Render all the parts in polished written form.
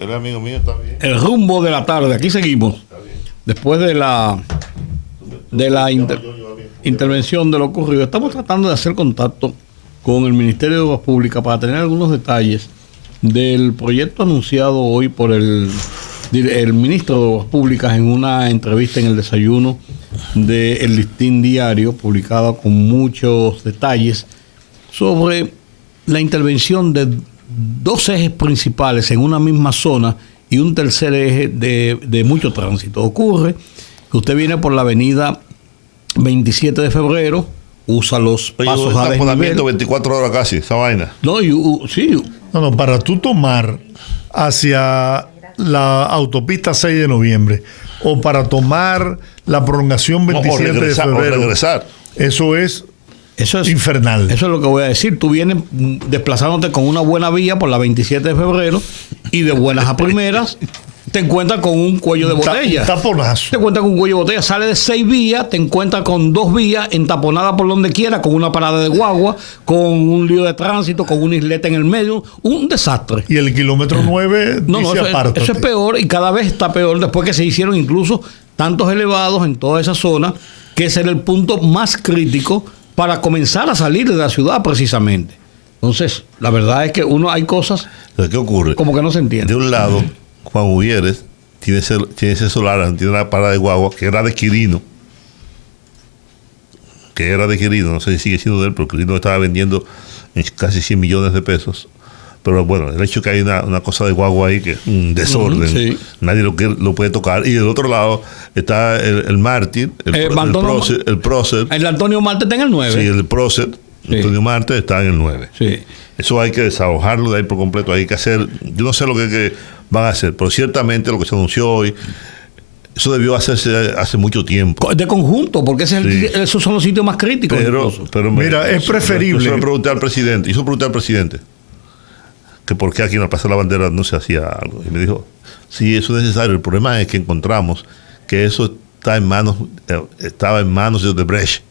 El amigo mío está bien. El rumbo de la tarde. Aquí seguimos. Después de la intervención de lo ocurrido, estamos tratando de hacer contacto con el Ministerio de Obras Públicas para tener algunos detalles del proyecto anunciado hoy por el ministro de Obras Públicas en una entrevista en el desayuno del Listín Diario, publicada con muchos detalles sobre la intervención de dos ejes principales en una misma zona y un tercer eje de mucho tránsito. Ocurre que usted viene por la avenida 27 de febrero, usa los pasos a desnivel. 24 horas casi, esa vaina. No, sí. No, para tú tomar hacia la autopista 6 de noviembre o para tomar la prolongación 27 de febrero, regresar. Eso es infernal. Eso es lo que voy a decir. Tú vienes desplazándote con una buena vía por la 27 de febrero y de buenas a primeras te encuentras con un cuello de botella. Taponazo. Te encuentras con un cuello de botella. Sale de 6 vías, te encuentras con 2 vías entaponadas por donde quiera, con una parada de guagua, con un lío de tránsito, con una isleta en el medio. Un desastre. Y el kilómetro 9 eso es peor y cada vez está peor después que se hicieron incluso tantos elevados en toda esa zona, que ese era el punto más crítico para comenzar a salir de la ciudad precisamente. Entonces, la verdad es que hay cosas ¿qué ocurre? Como que no se entiende. De un lado, Juan Uvieres tiene ese solar, tiene una parada de guagua que era de Quirino. No sé si sigue siendo de él, pero Quirino estaba vendiendo en casi 100 millones de pesos. Pero bueno, el hecho que hay una cosa de guagua ahí que es un desorden, sí. Nadie lo puede tocar. Y del otro lado está el mártir, el prócer. El Antonio Marte está en el 9. Sí, el prócer, sí. Antonio Marte está en el 9. Sí. Eso hay que desalojarlo de ahí por completo. Hay que hacer, yo no sé lo que van a hacer, pero ciertamente lo que se anunció hoy, eso debió hacerse hace mucho tiempo. De conjunto, porque esos son los sitios más críticos. Pero mira, es preferible. Yo le pregunté al presidente, que por qué aquí en la Plaza de la Bandera no se hacía algo. Y me dijo, sí, eso es necesario. El problema es que encontramos que eso estaba en manos de Odebrecht.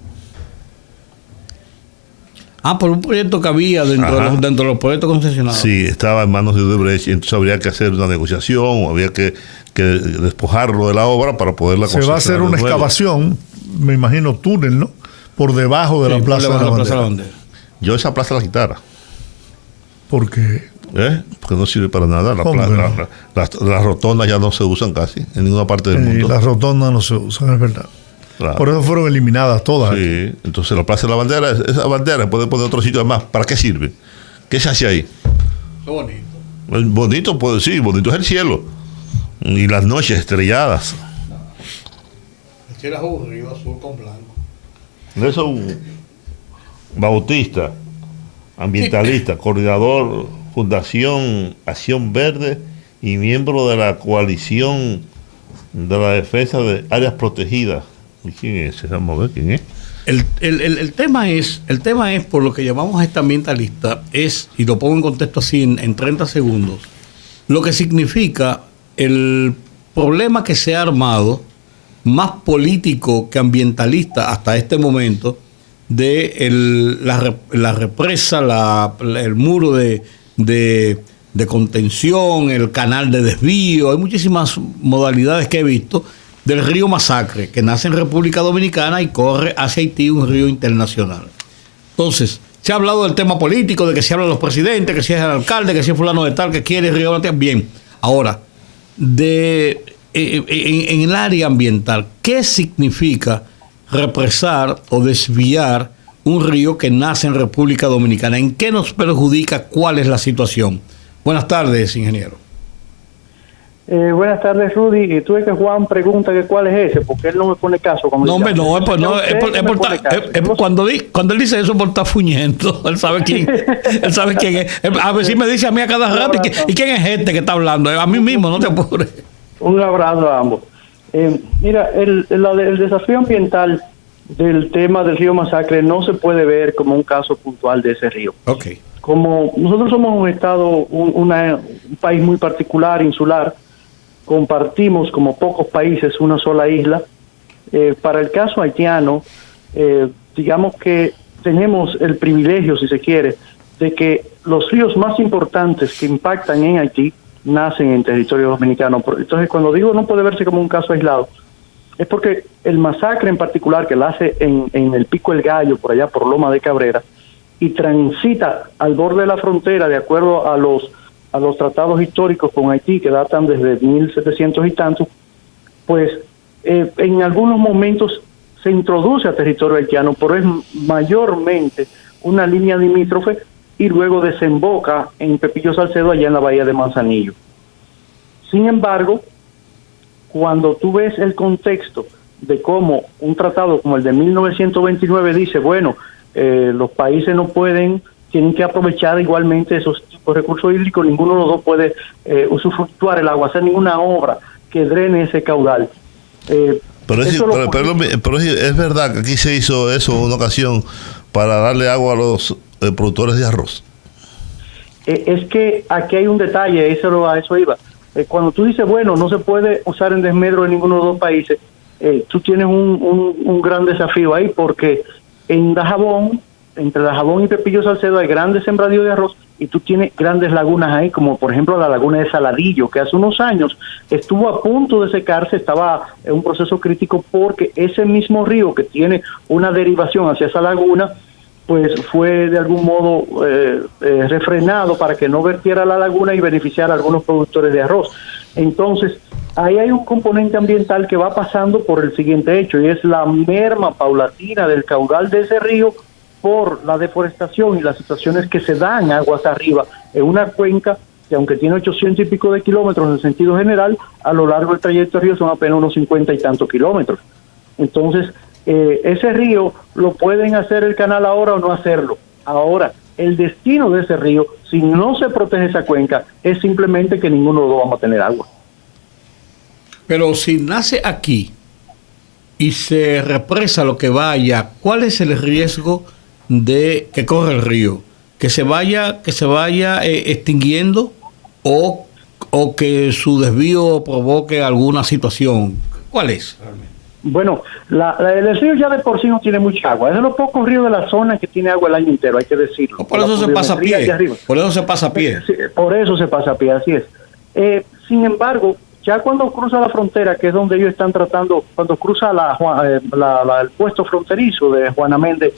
Por un proyecto que había dentro de los proyectos concesionarios. Sí, estaba en manos de Odebrecht, y entonces habría que hacer una negociación, o había que despojarlo de la obra para poderla concesionar. Se va a hacer una excavación, me imagino túnel, ¿no? Por debajo de la Plaza de la Bandera. Yo esa plaza la quitara. ¿Por qué? Porque no sirve para nada. Las rotondas ya no se usan casi en ninguna parte del mundo. Las rotondas no se usan, es verdad. Claro. Por eso fueron eliminadas todas. Sí, entonces la Plaza de la Bandera, esa bandera puede poner otro sitio además. ¿Para qué sirve? ¿Qué se hace ahí? Qué bonito. Bonito, pues sí, bonito es el cielo. Y las noches estrelladas. El cielo es aburrido, azul con blanco. Nelson Bautista, ambientalista, coordinador Fundación Acción Verde y miembro de la coalición de la defensa de áreas protegidas. ¿Y quién es? Vamos a ver quién es. El tema es, por lo que llamamos a este ambientalista, y lo pongo en contexto así en 30 segundos, lo que significa el problema que se ha armado, más político que ambientalista hasta este momento, de la represa, el muro de contención, el canal de desvío. Hay muchísimas modalidades que he visto del río Masacre, que nace en República Dominicana y corre hacia Haití, un río internacional. Entonces, se ha hablado del tema político, de que se hablan los presidentes, que si es el alcalde, que si es fulano de tal, que quiere el río. Bien, ahora, en el área ambiental, ¿qué significa represar o desviar un río que nace en República Dominicana? ¿En qué nos perjudica? ¿Cuál es la situación? Buenas tardes, ingeniero. Buenas tardes, Rudy. Y tú ves que Juan pregunta que cuál es ese, porque él no me pone caso. Cuando él dice eso, por estar fuñendo. Él sabe quién es. A ver si me dice a mí a cada rato, ¿y quién es este que está hablando? A mí mismo, no te apures. Un abrazo a ambos. Mira, el desafío ambiental del tema del río Masacre no se puede ver como un caso puntual de ese río. Okay. Como nosotros somos un estado, un país muy particular, insular, compartimos como pocos países una sola isla. Para el caso haitiano, digamos que tenemos el privilegio, si se quiere, de que los ríos más importantes que impactan en Haití nacen en territorio dominicano. Entonces, cuando digo no puede verse como un caso aislado, es porque el masacre en particular que la hace en el Pico El Gallo, por allá por Loma de Cabrera, y transita al borde de la frontera de acuerdo a los tratados históricos con Haití que datan desde 1700 y tantos, pues en algunos momentos se introduce a territorio haitiano, pero es mayormente una línea limítrofe y luego desemboca en Pepillo Salcedo allá en la bahía de Manzanillo. Sin embargo, cuando tú ves el contexto de cómo un tratado como el de 1929 dice, bueno, los países no pueden, tienen que aprovechar igualmente esos tipos de recursos hídricos, ninguno de los dos puede usufructuar el agua, hacer ninguna obra que drene ese caudal. Pero es verdad que aquí se hizo eso en una ocasión para darle agua a los productores de arroz. Es que aquí hay un detalle, a eso iba. Cuando tú dices, bueno, no se puede usar en desmedro de ninguno de los dos países, tú tienes un gran desafío ahí, porque en Dajabón, entre Dajabón y Pepillo Salcedo hay grandes sembradíos de arroz y tú tienes grandes lagunas ahí, como por ejemplo la laguna de Saladillo, que hace unos años estuvo a punto de secarse, estaba en un proceso crítico porque ese mismo río que tiene una derivación hacia esa laguna, pues fue de algún modo refrenado para que no vertiera la laguna y beneficiar a algunos productores de arroz. Entonces, ahí hay un componente ambiental que va pasando por el siguiente hecho, y es la merma paulatina del caudal de ese río por la deforestación y las situaciones que se dan aguas arriba en una cuenca que, aunque tiene 800 y pico de kilómetros en el sentido general, a lo largo del trayecto del río son apenas unos 50 y tantos kilómetros. Entonces, ese río lo pueden hacer el canal ahora o no hacerlo. Ahora, el destino de ese río, si no se protege esa cuenca, es simplemente que ninguno de los dos vamos a tener agua. Pero si nace aquí y se represa lo que vaya, ¿cuál es el riesgo de que corre el río? ¿Que se vaya extinguiendo o que su desvío provoque alguna situación? ¿Cuál es realmente? Bueno, el río ya de por sí no tiene mucha agua. Es de los pocos ríos de la zona que tiene agua el año entero, hay que decirlo. Por eso se pasa a pie. Por eso se pasa a pie. Sí, por eso se pasa a pie, así es. Sin embargo, ya cuando cruza la frontera, que es donde ellos están tratando, cuando cruza el puesto fronterizo de Juana Méndez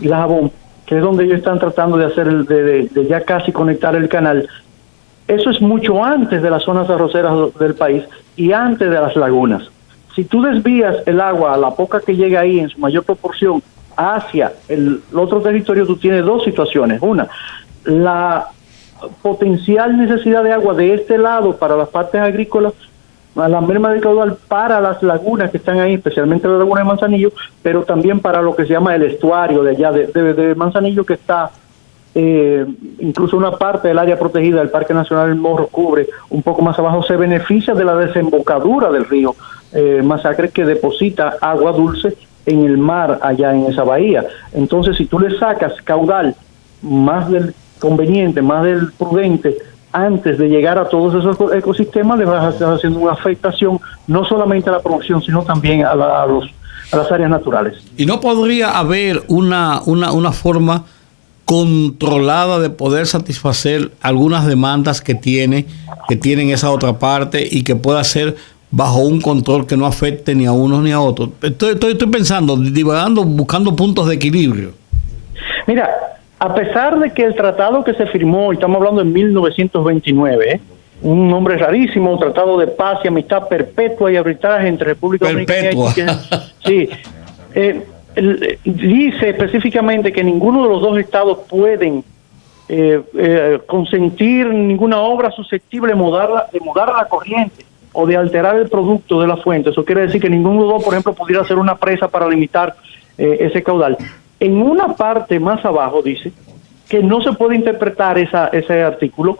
y Dajabón, que es donde ellos están tratando de hacer de ya casi conectar el canal, eso es mucho antes de las zonas arroceras del país y antes de las lagunas. Si tú desvías el agua a la poca que llega ahí en su mayor proporción hacia el otro territorio, tú tienes dos situaciones. Una, la potencial necesidad de agua de este lado para las partes agrícolas, la merma del caudal para las lagunas que están ahí, especialmente la laguna de Manzanillo, pero también para lo que se llama el estuario de allá de Manzanillo, que está incluso una parte del área protegida del Parque Nacional del Morro cubre, un poco más abajo se beneficia de la desembocadura del río Masacre, que deposita agua dulce en el mar allá en esa bahía. Entonces, si tú le sacas caudal más del conveniente, más del prudente, antes de llegar a todos esos ecosistemas, le vas a estar haciendo una afectación no solamente a la producción, sino también a las áreas naturales. ¿Y no podría haber una forma controlada de poder satisfacer algunas demandas que tienen esa otra parte y que pueda ser bajo un control que no afecte ni a unos ni a otros? Estoy pensando, divagando, buscando puntos de equilibrio. Mira, a pesar de que el tratado que se firmó, y estamos hablando en 1929, un nombre rarísimo, un tratado de paz y amistad perpetua y arbitraje entre República Dominicana y Haití, sí, dice específicamente que ninguno de los dos estados pueden consentir ninguna obra susceptible de mudar la corriente o de alterar el producto de la fuente. Eso quiere decir que ninguno de los dos, por ejemplo, pudiera hacer una presa para limitar ese caudal. En una parte más abajo dice que no se puede interpretar ese artículo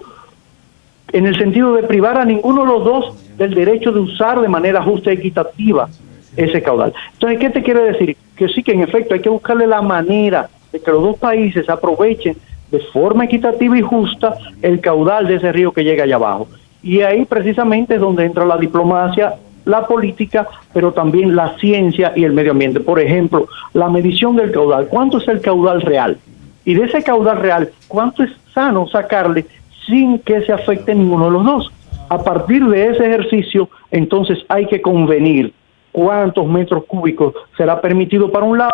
en el sentido de privar a ninguno de los dos del derecho de usar de manera justa y equitativa ese caudal. Entonces, ¿qué te quiere decir? Que sí, que en efecto hay que buscarle la manera de que los dos países aprovechen de forma equitativa y justa el caudal de ese río que llega allá abajo. Y ahí precisamente es donde entra la diplomacia, la política, pero también la ciencia y el medio ambiente. Por ejemplo, la medición del caudal. ¿Cuánto es el caudal real? Y de ese caudal real, ¿cuánto es sano sacarle sin que se afecte ninguno de los dos? A partir de ese ejercicio, entonces hay que convenir cuántos metros cúbicos será permitido para un lado.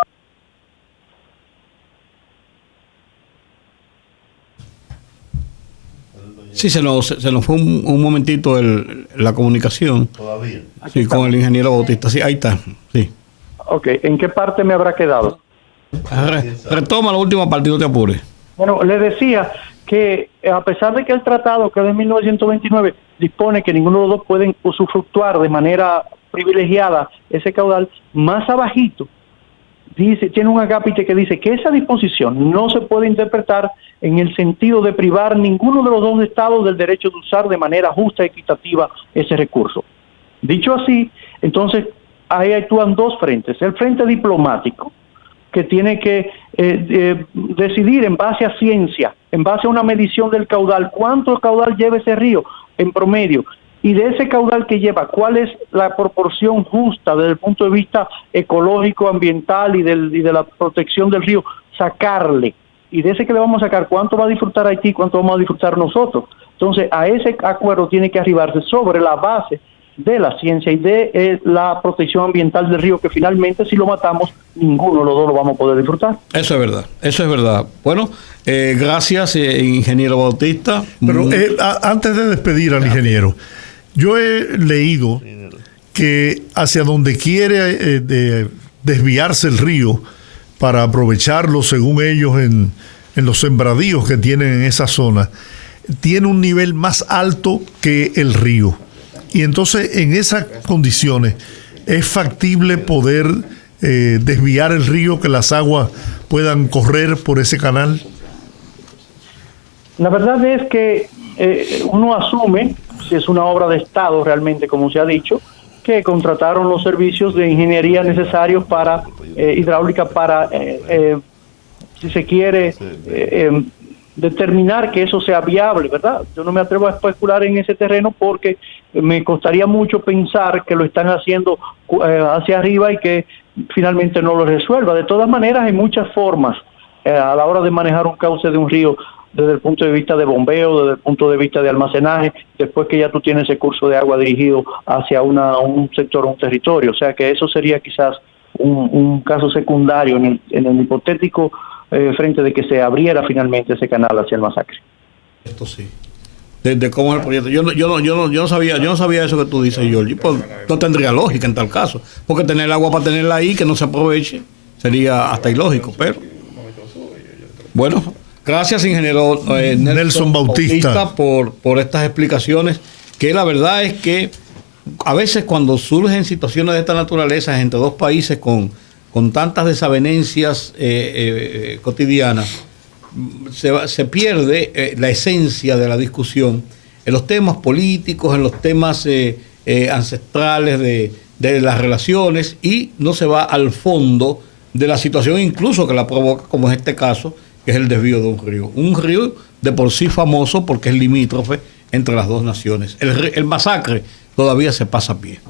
Sí, se nos fue un momentito la comunicación. Todavía. Sí, con el ingeniero Bautista. Sí, ahí está. Sí. Ok, ¿en qué parte me habrá quedado? Retoma la última parte, no te apures. Bueno, le decía que a pesar de que el tratado, que es de 1929, dispone que ninguno de los dos pueden usufructuar de manera privilegiada ese caudal, más abajito dice, tiene un acápite que dice que esa disposición no se puede interpretar en el sentido de privar ninguno de los dos estados del derecho de usar de manera justa y equitativa ese recurso. Dicho así, entonces ahí actúan dos frentes. El frente diplomático, que tiene que decidir en base a ciencia, en base a una medición del caudal, cuánto caudal lleva ese río en promedio, y de ese caudal que lleva, cuál es la proporción justa desde el punto de vista ecológico, ambiental y de la protección del río, sacarle. Y de ese que le vamos a sacar, cuánto va a disfrutar Haití, cuánto vamos a disfrutar nosotros. Entonces, a ese acuerdo tiene que arribarse sobre la base de la ciencia y de la protección ambiental del río, que finalmente si lo matamos, ninguno de los dos lo vamos a poder disfrutar. Eso es verdad, eso es verdad. Bueno, gracias, ingeniero Bautista. Pero antes de despedir al ingeniero, yo he leído que hacia donde quiere desviarse el río para aprovecharlo, según ellos, en los sembradíos que tienen en esa zona, tiene un nivel más alto que el río. Y entonces, en esas condiciones, ¿es factible poder desviar el río, que las aguas puedan correr por ese canal? La verdad es que uno asume, si es una obra de Estado realmente, como se ha dicho, que contrataron los servicios de ingeniería necesarios para hidráulica para, si se quiere, determinar que eso sea viable, ¿verdad? Yo no me atrevo a especular en ese terreno porque me costaría mucho pensar que lo están haciendo hacia arriba y que finalmente no lo resuelva. De todas maneras, hay muchas formas a la hora de manejar un cauce de un río, desde el punto de vista de bombeo, desde el punto de vista de almacenaje, después que ya tú tienes ese curso de agua dirigido hacia un sector, un territorio. O sea que eso sería quizás un caso secundario en el hipotético frente de que se abriera finalmente ese canal hacia el Masacre. Esto sí. De cómo es el proyecto. Yo no sabía eso que tú dices, Giorgi. Pues, no tendría lógica en tal caso. Porque tener el agua para tenerla ahí, que no se aproveche, sería hasta ilógico. Pero bueno, gracias, ingeniero Nelson Bautista por estas explicaciones, que la verdad es que a veces cuando surgen situaciones de esta naturaleza entre dos países con tantas desavenencias cotidianas, se pierde la esencia de la discusión en los temas políticos, en los temas ancestrales de las relaciones, y no se va al fondo de la situación incluso que la provoca, como es este caso, que es el desvío de un río. Un río de por sí famoso porque es limítrofe entre las dos naciones. El Masacre todavía se pasa a pie.